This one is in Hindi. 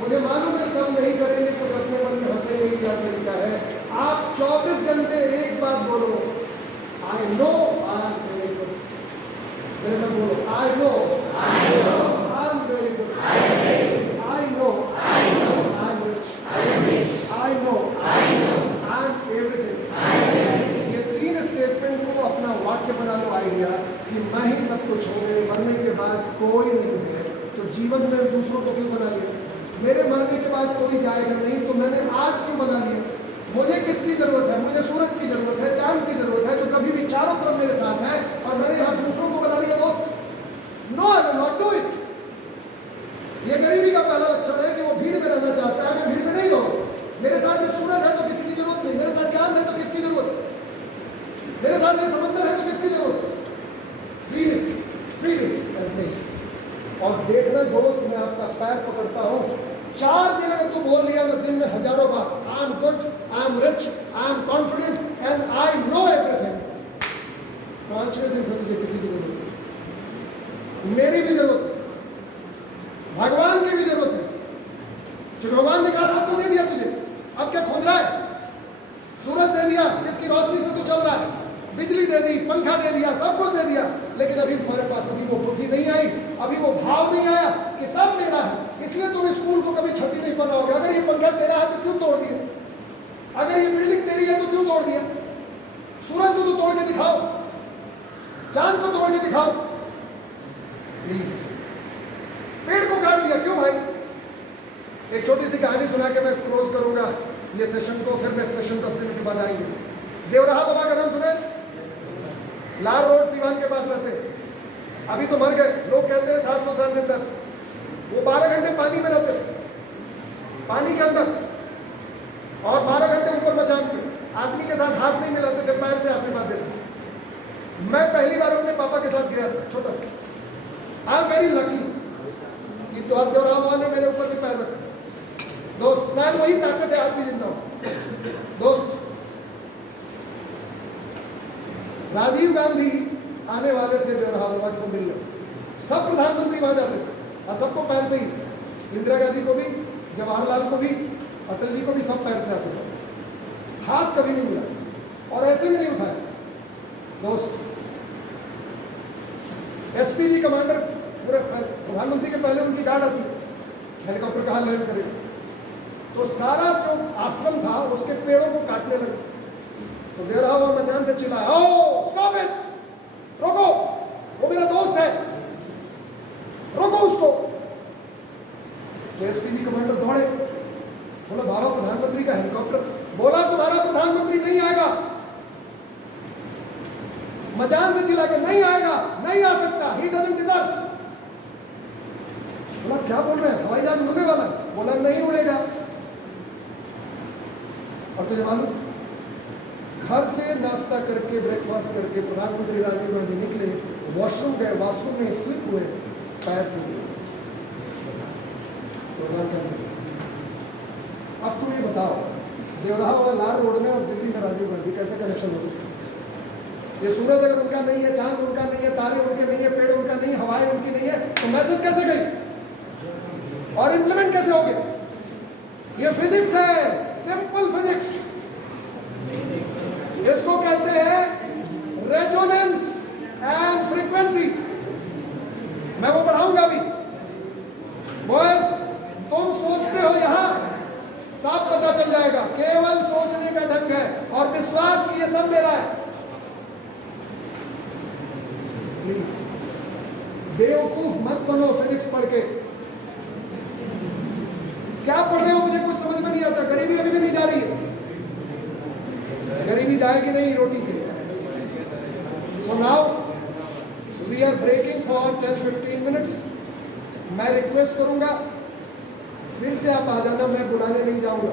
मुझे मालूम है सब नहीं करेंगे, कुछ अपने मन में हंसेंगे क्या तरीका है। आप 24 घंटे एक बात बोलो, I know I am very good. मेरे साथ बोलो, I know I am very good, I know I am rich, I know I am everything. ये 3 स्टेटमेंट को अपना वाक्य बना लो, आइडिया कि मैं ही सब कुछ हूँ, मेरे मरने के बाद कोई नहीं है। तो जीवन में दूसरों को क्यों बना लिया? मेरे मरने के बाद कोई जाएगा नहीं, तो मैंने आज क्यों बना लिया? मुझे किसकी जरूरत है? मुझे सूरज की जरूरत है, चांद की जरूरत है, जो कभी भी चारों तरफ मेरे साथ है, और मैंने यहाँ दूसरों को बना लिया दोस्त। No, I will not do it. ये गरीबी का पहला लक्षण है कि वो भीड़ में रहना चाहता है। मैं भीड़ में नहीं रहूँ। मेरे साथ जब सूरज है तो किसी की जरूरत नहीं, मेरे साथ चांद है तो किसकी जरूरत, मेरे साथ ये समंदर है तो किसकी जरूरत? फील इट ऐसे। और देखना दोस्त, मैं आपका पैर पकड़ता हूँ, 4 दिन अगर तू बोल लिया ना दिन में हजारों बार, I am good, I am rich, I am confident and I know everything, 5वें दिन से तुझे किसी की जरूरत नहीं, मेरी भी जरूरत नहीं, भगवान की भी जरूरत नहीं। जो भगवान ने कहा सब तो दे दिया तुझे, अब क्या खोज रहा है? सूरज दे दिया जिसकी रोशनी से तू चल रहा है, बिजली दे दी, पंखा दे दिया, सब कुछ दे दिया, लेकिन अभी तुम्हारे पास अभी वो बुद्धि नहीं आई, अभी वो भाव नहीं आया कि सब मेरा है। इसलिए तुम स्कूल को कभी क्षति नहीं बनाओगे। अगर ये पंखा तेरा है तो क्यों तोड़ दिया? अगर ये बिल्डिंग तेरी है तो क्यों तोड़ दिया? सूरज को तो तोड़ के दिखाओ, चांद को तोड़ के दिखाओ प्लीज। पेड़ को काट दिया क्यों भाई? एक छोटी सी कहानी सुना के मैं क्लोज करूंगा ये सेशन को, फिर नेक्स्ट सेशन 10 दिन के बाद आएंगे। देवराहा बाबा का नाम सुने? लाल रोड सीवान के पास रहते, अभी तो मर गए। लोग कहते हैं 700 साल जिंदा थे। वो 12 घंटे पानी में रहते थे, पानी के अंदर, और 12 घंटे ऊपर मचान पे। आदमी के साथ हाथ नहीं मिलाते थे, पैर से आशीर्वाद देते थे। मैं पहली बार अपने पापा के साथ गया था, छोटा था। आई एम वेरी लकी कि तो अब देवराहा बाबा ने मेरे ऊपर भी पैर रखा। दोस्त शायद वही ताकत है आज भी जिंदा हूं। दोस्त राजीव गांधी आने वाले थे देवराहा बाबा से मिलने, सब प्रधानमंत्री वहां जाते थे, और सबको पैर से ही, इंदिरा गांधी को भी, जवाहरलाल को भी, अटल जी को भी, सब पैर से आशीर्वाद, हाथ कभी नहीं मिला और ऐसे भी नहीं उठाया। दोस्त एसपीजी कमांडर, पूरे प्रधानमंत्री के पहले उनकी गार्ड आती, हेलीकॉप्टर कहाँ लैंड करेगा, तो सारा जो आश्रम था उसके पेड़ों को काटने लगे। तो देवराहा बाबा मचान से चिल्लाया, ओ स्टॉप इट, रोको, वो मेरा दोस्त है, रोको उसको। तो एसपीजी कमांडर दौड़े, बोला बाबा प्रधानमंत्री का हेलीकॉप्टर। बोला तुम्हारा प्रधानमंत्री नहीं आएगा। मचान से चिल्ला के, नहीं आएगा, नहीं आ सकता, ही डजंट डिजर्व। बोला क्या बोल रहे हैं, हवाई जहाज उड़ने वाला? बोला नहीं उड़ेगा। और तुझे मालूम, घर से नाश्ता करके, ब्रेकफास्ट करके प्रधानमंत्री राजीव गांधी निकले, वॉशरूम गए, वॉशरूम में स्लिप हुए, पैर टूट गए, प्रोग्राम कैंसिल। अब तुम ये बताओ, देवराहा वाला लाल रोड में और दिल्ली में राजीव गांधी, कैसे कनेक्शन हो? ये सूरज अगर उनका नहीं है, चांद उनका नहीं है, तारे उनके नहीं है, पेड़ उनका नहीं है, हवाएं उनकी नहीं है, तो मैसेज कैसे गई और इम्प्लीमेंट कैसे होगे? ये फिजिक्स है, सिंपल फिजिक्स। इसको कहते हैं रेजोनेंस एंड फ्रीक्वेंसी। मैं वो पढ़ाऊंगा अभी। बॉयज, तुम सोचते हो यहां, सब पता चल जाएगा। केवल सोचने का ढंग है और विश्वास कि ये सब मेरा है। प्लीज बेवकूफ मत बनो फिजिक्स पढ़ के। क्या पढ़ रहे हो मुझे कुछ समझ में नहीं आता। गरीबी अभी भी नहीं जा रही है। गरीबी जाएगी नहीं रोटी से। So now we are breaking for 10-15 minutes. मैं रिक्वेस्ट करूंगा फिर से आप आ जाना, मैं बुलाने नहीं जाऊंगा।